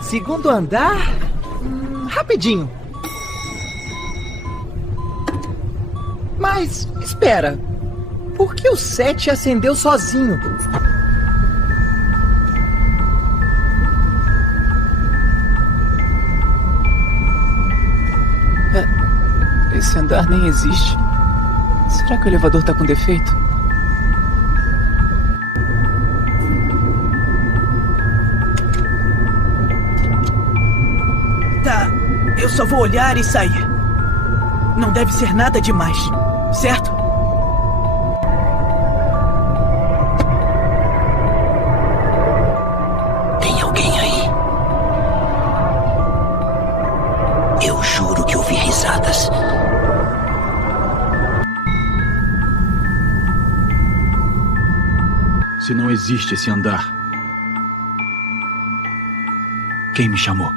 Segundo andar? Rapidinho. Mas, espera. Por que o 7 acendeu sozinho? Esse andar nem existe. Será que o elevador tá com defeito? Tá, eu só vou olhar e sair. Não deve ser nada demais, certo? Tem alguém aí? Eu juro que ouvi risadas. Se não existe esse andar, quem me chamou?